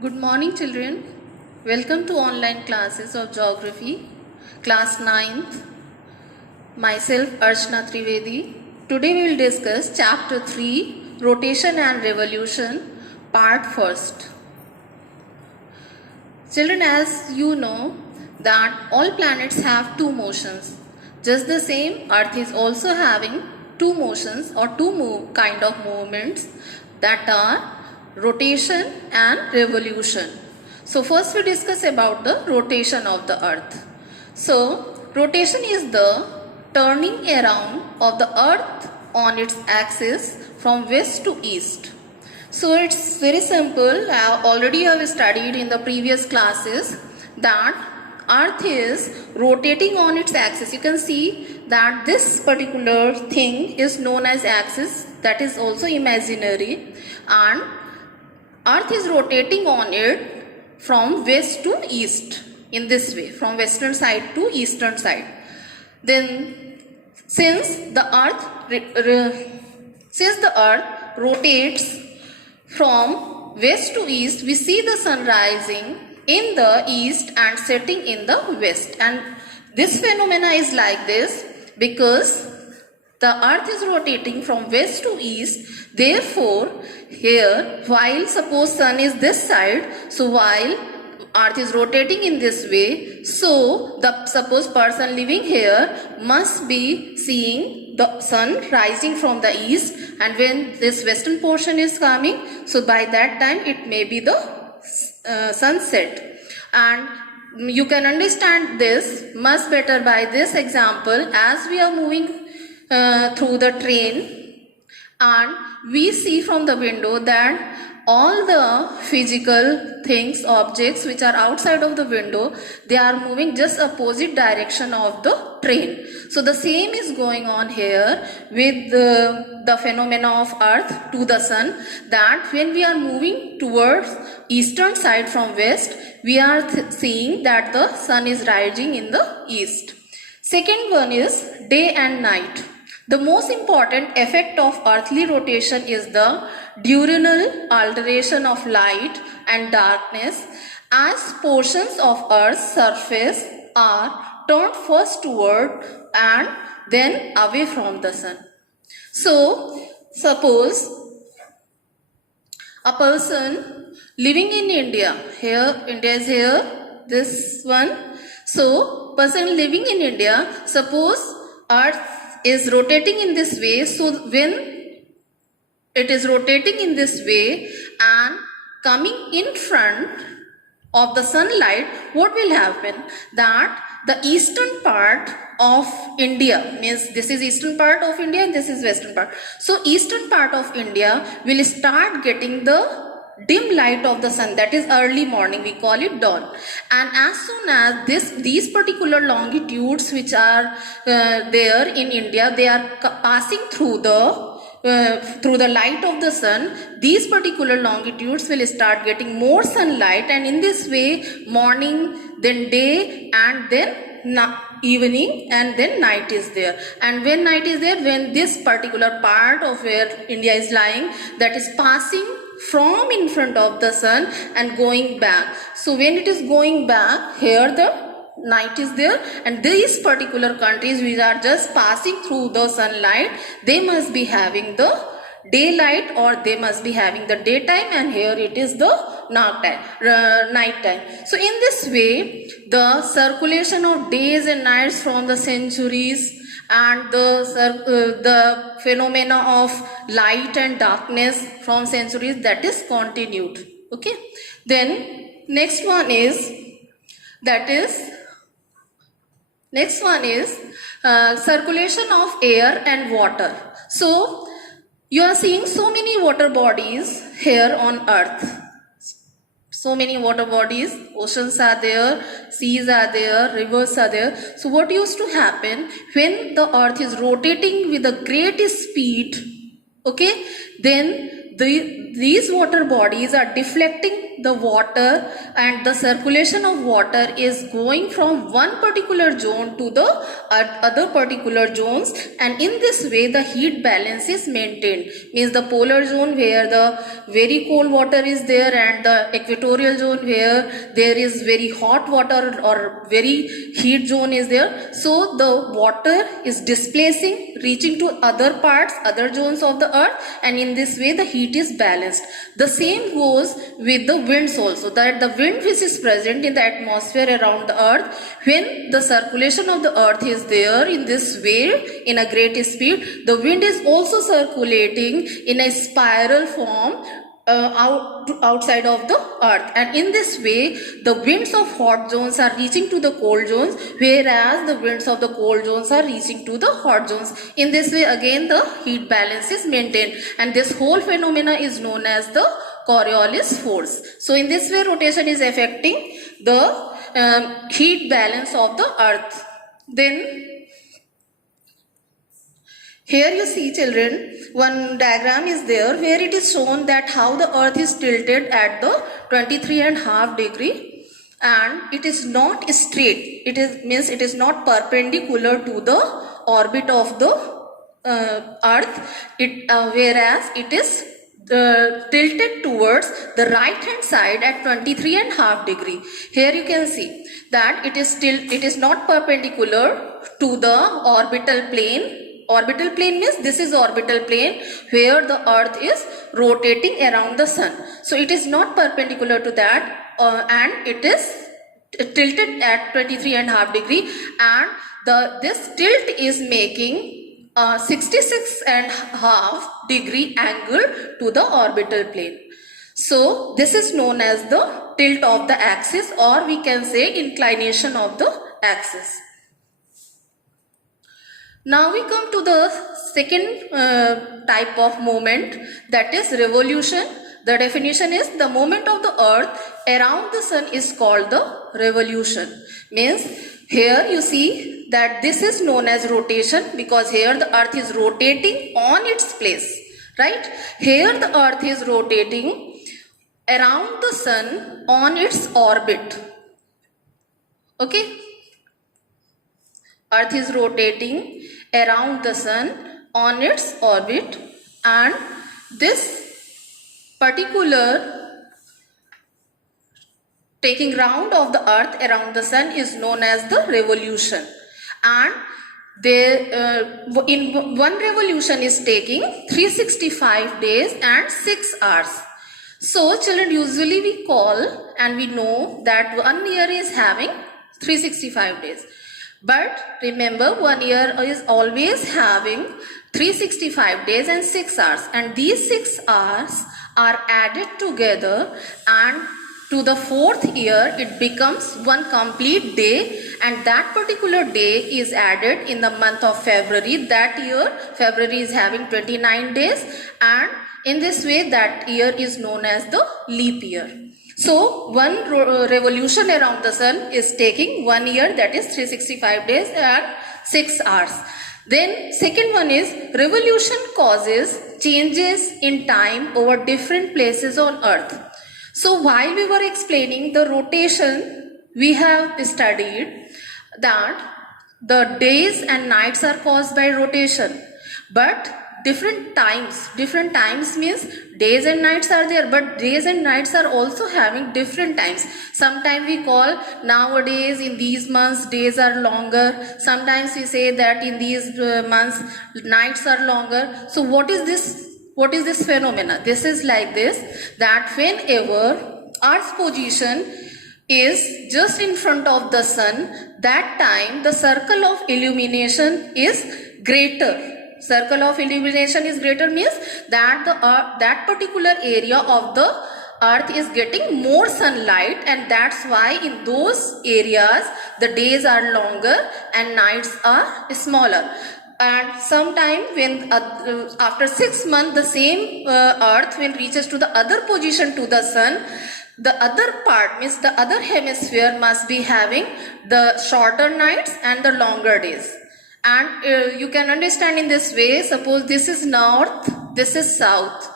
Good morning, children. Welcome to online classes of geography, class 9th. Myself, Archana Trivedi. Today we will discuss chapter 3, Rotation and Revolution, part 1st. Children, as you know that all planets have two motions. Just the same, Earth is also having two motions or two kind of movements, that are rotation and revolution. So first we discuss about the rotation of the Earth. So rotation is the turning around of the Earth on its axis from west to east. So it's very simple. I already have studied in the previous classes that Earth is rotating on its axis. You can see that this particular thing is known as axis, that is also imaginary, and Earth is rotating on it from west to east in this way, from western side to eastern side. Then since the Earth rotates from west to east, we see the sun rising in the east and setting in the west. And this phenomena is like this because the Earth is rotating from west to east. Therefore, here, while suppose sun is this side, so while Earth is rotating in this way, so the suppose person living here must be seeing the sun rising from the east, and when this western portion is coming, so by that time it may be the sunset. And you can understand this much better by this example. As we are moving through the train and we see from the window that all the physical things, objects which are outside of the window, they are moving just opposite direction of the train. So the same is going on here with the phenomena of Earth to the sun, that when we are moving towards eastern side from west, we are seeing that the sun is rising in the east. Second one is day and night. The most important effect of earthly rotation is the diurnal alteration of light and darkness, as portions of Earth's surface are turned first toward and then away from the sun. So, suppose a person living in India, here, India is here, this one. So, person living in India, suppose Earth is rotating in this way, so when it is rotating in this way and coming in front of the sunlight, what will happen? That the eastern part of India, means this is eastern part of India and this is western part. So eastern part of India will start getting the dim light of the sun, that is early morning, we call it dawn. And as soon as these particular longitudes which are there in India, they are passing through the light of the sun, these particular longitudes will start getting more sunlight, and in this way morning, then day, and then evening, and then night is there. And when night is there, when this particular part of where India is lying, that is passing from in front of the sun and going back. So when it is going back, here the night is there, and these particular countries which are just passing through the sunlight, they must be having the daylight or they must be having the daytime, and here it is the night time. So in this way, the circulation of days and nights from the centuries and the phenomena of light and darkness from centuries, that is continued. Okay, then next one is circulation of air and water. So you are seeing so many water bodies here on Earth. So many water bodies, oceans are there, seas are there, rivers are there. So what used to happen when the Earth is rotating with the greatest speed, okay, then these water bodies are deflecting the water, and the circulation of water is going from one particular zone to the other particular zones, and in this way the heat balance is maintained. Means the polar zone where the very cold water is there, and the equatorial zone where there is very hot water or very heat zone is there. So the water is displacing, reaching to other parts, other zones of the earth, and in this way the heat is balanced. The same goes with the winds also, that the wind which is present in the atmosphere around the earth, when the circulation of the earth is there in this way in a great speed, the wind is also circulating in a spiral form outside of the earth, and in this way the winds of hot zones are reaching to the cold zones, whereas the winds of the cold zones are reaching to the hot zones. In this way again the heat balance is maintained, and this whole phenomena is known as the Coriolis force. So in this way rotation is affecting the heat balance of the earth. Then here you see, children, one diagram is there where it is shown that how the earth is tilted at the 23.5 degree, and it is not straight. Means it is not perpendicular to the orbit of the earth. Whereas it is tilted towards the right hand side at 23.5 degree. Here you can see that it is not perpendicular to the orbital plane. Orbital plane means this is orbital plane where the earth is rotating around the sun. So it is not perpendicular to that, and it is tilted at 23.5 degree, and this tilt is making 66.5 degree angle to the orbital plane. So this is known as the tilt of the axis, or we can say inclination of the axis. Now we come to the second type of moment, that is revolution. The definition is the movement of the earth around the sun is called the revolution. Means here you see that this is known as rotation, because here the earth is rotating on its place, right? Here the earth is rotating around the sun on its orbit. Okay? Earth is rotating around the sun on its orbit, and this particular taking round of the earth around the sun is known as the revolution, and in one revolution is taking 365 days and 6 hours. So children, usually we call and we know that 1 year is having 365 days. But remember, 1 year is always having 365 days and 6 hours, and these 6 hours are added together, and to the 4th year it becomes one complete day, and that particular day is added in the month of February. That year February is having 29 days, and in this way that year is known as the leap year. So one revolution around the sun is taking 1 year, that is 365 days and 6 hours. Then second one is revolution causes changes in time over different places on earth. So while we were explaining the rotation, we have studied that the days and nights are caused by rotation, but different times means days and nights are there, but days and nights are also having different times. Sometimes we call nowadays in these months days are longer, sometimes we say that in these months nights are longer. So what is this phenomena? This is like this, that whenever Earth's position is just in front of the sun, that time the circle of illumination is greater. Circle of illumination is greater means that that particular area of the earth is getting more sunlight, and that's why in those areas the days are longer and nights are smaller. And sometime when after 6 months the same earth when reaches to the other position to the sun, the other part means the other hemisphere must be having the shorter nights and the longer days. And you can understand in this way, suppose this is north, this is south.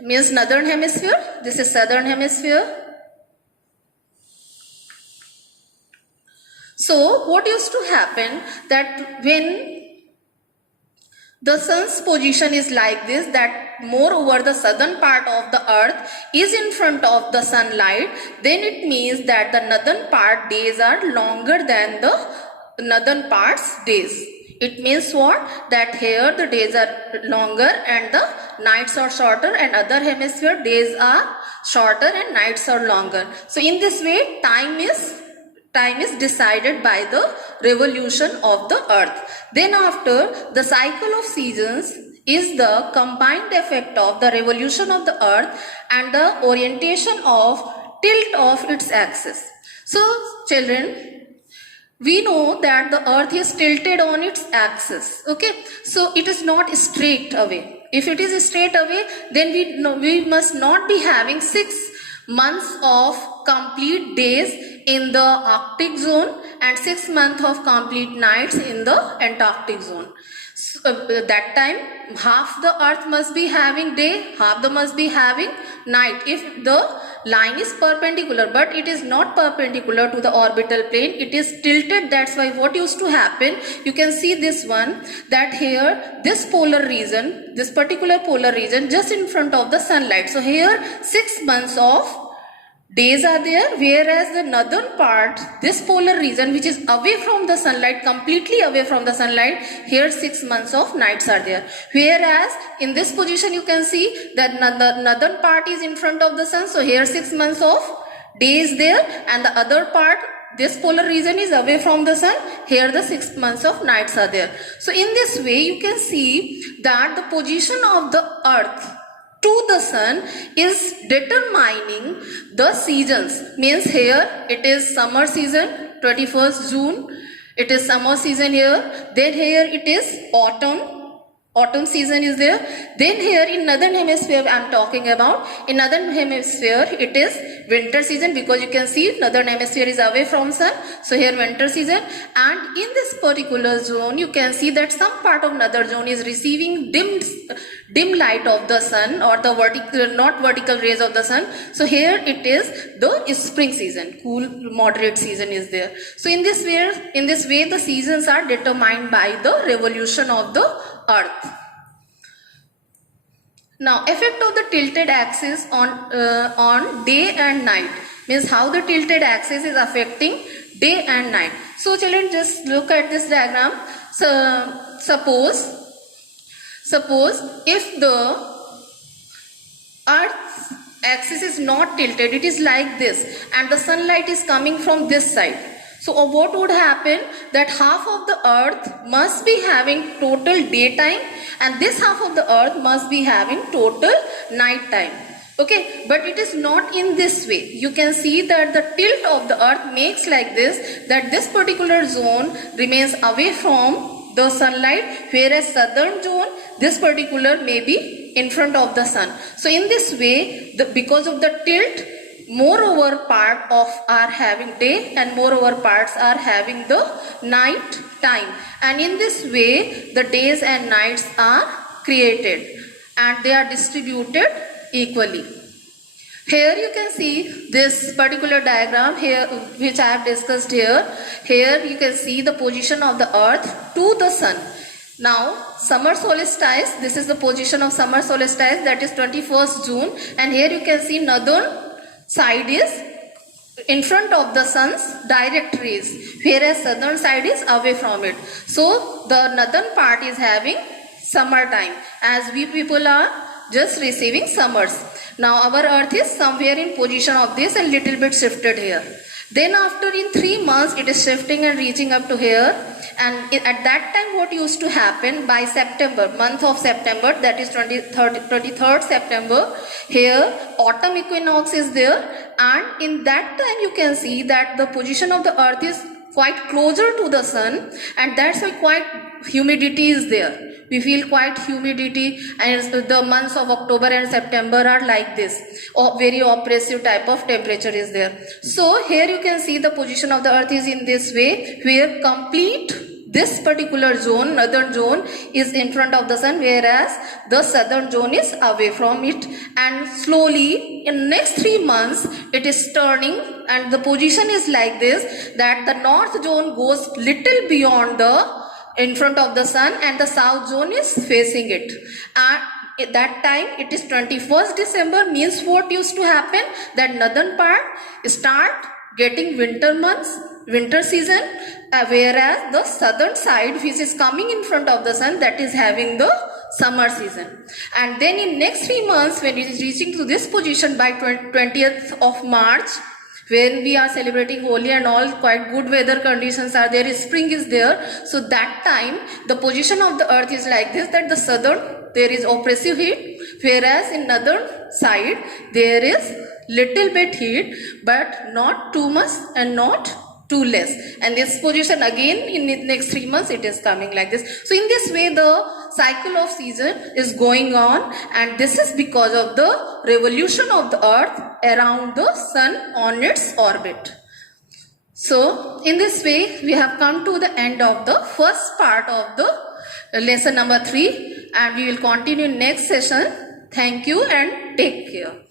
means northern hemisphere, this is southern hemisphere. So what used to happen that when the sun's position is like this, that moreover the southern part of the earth is in front of the sunlight, then it means that the northern part days are longer than the northern part's days. It means what? That here the days are longer and the nights are shorter, and other hemisphere days are shorter and nights are longer. So in this way time is decided by the revolution of the earth. Then after, the cycle of seasons is the combined effect of the revolution of the earth and the orientation of tilt of its axis. So children, we know that the earth is tilted on its axis. Okay, so it is not straight away. If it is straight away, then we must not be having 6 months of complete days in the Arctic zone and 6 months of complete nights in the Antarctic zone. So, that time half the earth must be having day, half the must be having night if the line is perpendicular, but it is not perpendicular to the orbital plane, it is tilted. That's why what used to happen, you can see this one, that here this polar region, this particular polar region just in front of the sunlight. So here 6 months of days are there, whereas the northern part, this polar region which is away from the sunlight, completely away from the sunlight, here 6 months of nights are there. Whereas in this position you can see that the northern part is in front of the sun, so here 6 months of days there, and the other part, this polar region is away from the sun, here the 6 months of nights are there. So in this way you can see that the position of the earth to the sun is determining the seasons. Means here it is summer season, 21st June, it is summer season here. Then here it is autumn season is there. Then here in northern hemisphere I am talking about, in northern hemisphere it is winter season, because you can see northern hemisphere is away from sun, so here winter season. And in this particular zone you can see that some part of northern zone is receiving dim light of the sun, or the vertical rays of the sun, so here it is the spring season, cool moderate season is there. So in this way the seasons are determined by the revolution of the earth. Now effect of the tilted axis on day and night, means how the tilted axis is affecting day and night. So children, just look at this diagram. So suppose if the earth's axis is not tilted, it is like this, and the sunlight is coming from this side. So what would happen, that half of the earth must be having total daytime and this half of the earth must be having total night time. Okay, but it is not in this way. You can see that the tilt of the earth makes like this, that this particular zone remains away from the sunlight, whereas southern zone, this particular may be in front of the sun. So in this way, because of the tilt, moreover part of are having day and moreover parts are having the night time, and in this way the days and nights are created and they are distributed equally. Here you can see this particular diagram here which I have discussed here. Here you can see the position of the earth to the sun. Now summer solstice, this is the position of summer solstice, that is 21st June, and here you can see northern side is in front of the sun's direct rays, whereas southern side is away from it. So the northern part is having summer time, as we people are just receiving summers. Now our earth is somewhere in position of this and little bit shifted here. Then after in 3 months it is shifting and reaching up to here, and at that time what used to happen, by September, month of September, that is 23rd September, here autumn equinox is there, and in that time you can see that the position of the earth is quite closer to the sun, and that's why quite humidity is there. We feel quite humidity, and the months of October and September are like this, very oppressive type of temperature is there. So here you can see the position of the earth is in this way, where complete this particular zone, northern zone, is in front of the sun, whereas the southern zone is away from it. And slowly in next 3 months it is turning, and the position is like this, that the north zone goes little beyond the in front of the sun and the south zone is facing it. And at that time it is 21st December, means what used to happen, that northern part start getting winter months, winter season, whereas the southern side which is coming in front of the sun, that is having the summer season. And then in next 3 months, when it is reaching to this position by 20th of March, when we are celebrating Holi and all, quite good weather conditions are there, spring is there, so that time the position of the earth is like this, that the southern there is oppressive heat, whereas in northern side there is little bit heat, but not too much and not too less. And this position again in the next 3 months it is coming like this. So in this way the cycle of season is going on, and this is because of the revolution of the earth around the sun on its orbit. So in this way we have come to the end of the first part of the lesson number 3, and we will continue next session. Thank you and take care.